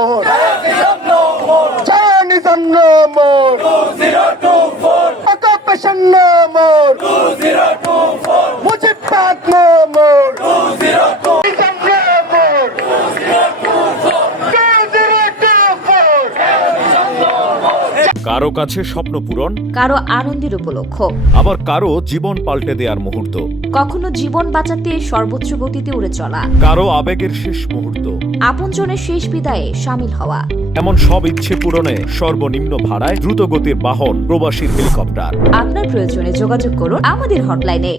more. Zionism no more. 2024. Occupation no more. 2024. Mujibbat no more. 2024. Zionism no more. 2024. কারো কাছে স্বপ্ন পূরণ, কারো আনন্দের উপলক্ষ, আবার কারো জীবন পাল্টে দেওয়ার মুহূর্ত, কখনো জীবন বাঁচাতে সর্বোচ্চ গতিতে উড়ে চলা, কারো আবেগের শেষ মুহূর্ত। আপনজনের শেষ বিদায়ে সামিল হওয়া। এমন সব ইচ্ছে পূরণে সর্বনিম্ন ভাড়ায় দ্রুতগতির বাহন প্রবাসীর হেলিকপ্টার। আপনার প্রয়োজনে যোগাযোগ করুন আমাদের হটলাইনে।